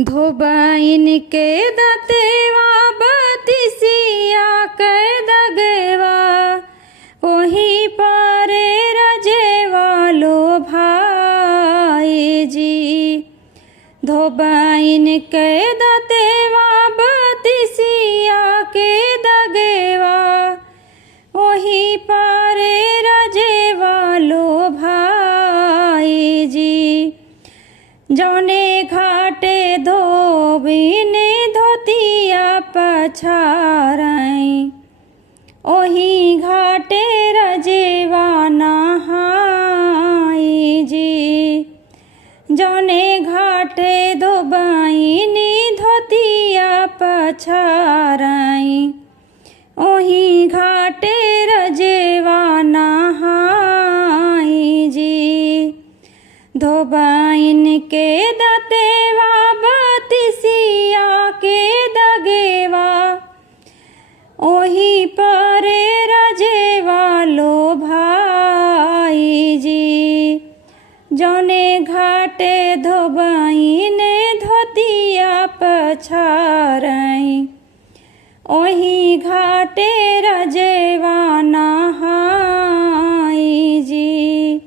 धोबाइन के दतेवा बतिसिया के दगेवा ओही पारे रजेवा लो भाई जी। धोबाइन के दतेवा बतिसिया के दगेवा ओही पारे रजेवा लो भाई जी। जौने घाटे धोबिन धोतिया पछारई ओही घाटे रजेवा नहाई जी। जौने घाटे धोबाइन धोतिया पछारई ओही घाटे रजेवा नहाई जी। धोबाइन के दतेवा बतिसिया के दगेवा ओही पारे रजेवा लो भाई जी। जौने घाटे धोबाइन धोतिया पछारई ओही घाटे रजेवा नहाई जी।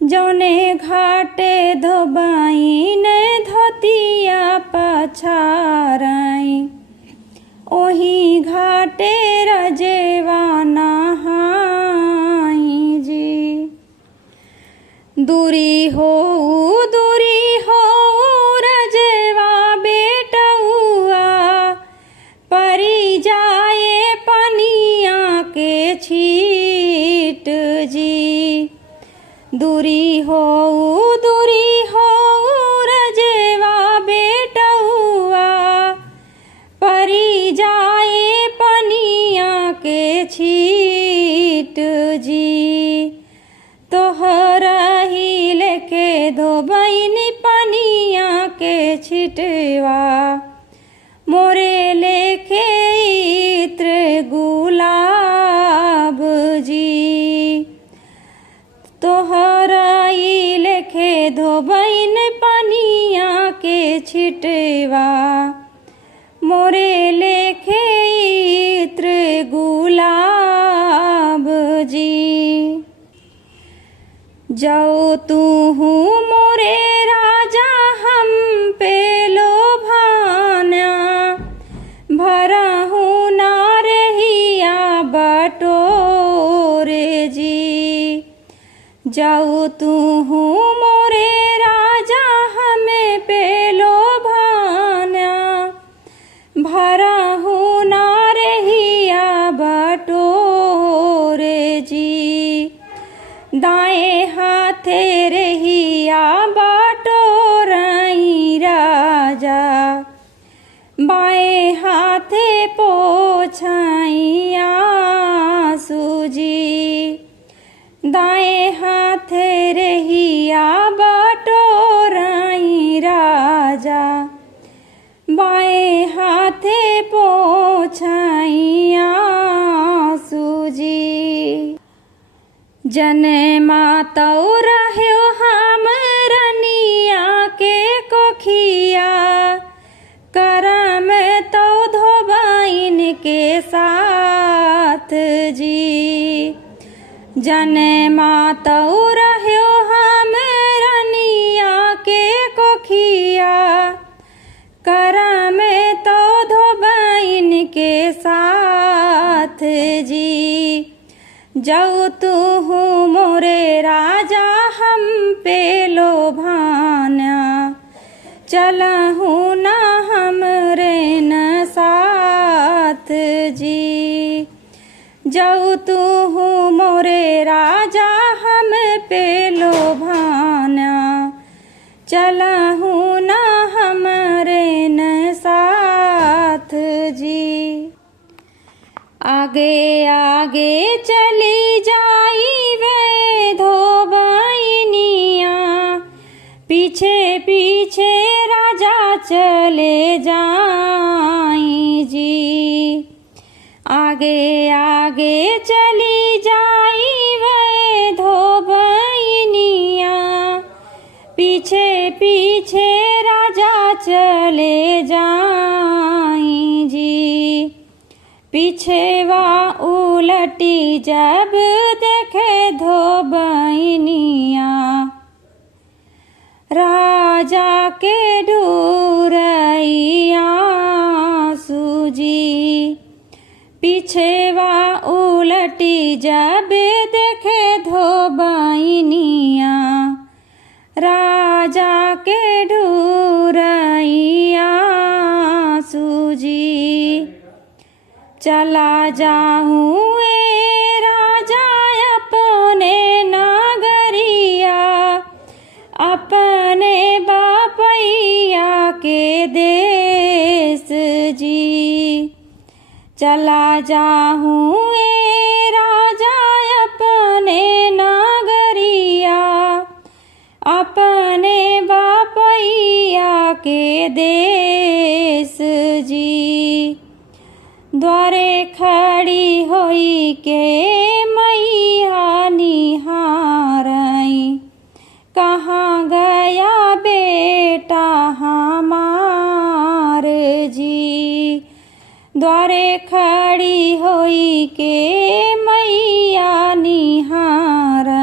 जौने घाटे धोबाइन धोतिया पछारई ओही घाटे रजेवा नहाई जी। दूरी हो रजेवा बेटउआ परी जाए पनिया के छीट जी। दूरी हो रजेवा बेटउआ परी जाए पनिया के छीट जी। तोहरा ही लेके धोबाइन पनिया के छिटवा मोरे लेके इत्र गुलाब जी। तोहरा ही लेके धोबाइन पनिया के छिटवा मोरे लेके इत्र गुलाब जी। जाओ तू मोरे राजा हम पे लोभाना भरा हूँ ना रहिया बटोरे जी। जाओ तू मोरे राजा हमें पे लोभाना भरा हूँ ना रहिया बटोरे जी। दाएं हाथे रहिया बटोरई राजा बाएं हाथे पोछई आंसू जी। दाएं हाथे रहिया बटोरई राजा बाएं हाथे पोछई आंसू जी। जने मातौ रह्यो हम रनिया के कोखिया करम तो धोबाइन के साथ जी। जने मातौ रह्यो हम रनिया के कोखिया करम तो धोबाइन के साथ जी। जाओ तू मोरे राजा हम पे लोभाना चलहू ना हमरे न साथ जी। जाओ तू मोरे राजा हम पे लोभाना चलहू ना हमरे न साथ जी। आगे आगे चली जाई वे धोबाइनिया पीछे पीछे राजा चले जाई जी। आगे आगे चली जाई वे धोबाइनिया पीछे पीछे राजा चले जाई जी। पीछेवा उलटी जब देखे धोबनिया, राजा के ढूरैया सूजी। पीछेवा उलटी जब देखे धोबनिया, राजा के ढूरैया सूजी। चला जाऊँ ए राजा अपने नगरिया, अपने बापैया के देश जी। चला जाऊँ ए राजा अपने नगरिया, अपने बापैया के देश जी। द्वारे खड़ी होई के मैया निहारई, कहाँ गया बेटा हमार जी। द्वारे खड़ी होई के मैया निहारई,